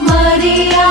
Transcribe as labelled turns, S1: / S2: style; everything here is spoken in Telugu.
S1: Maria.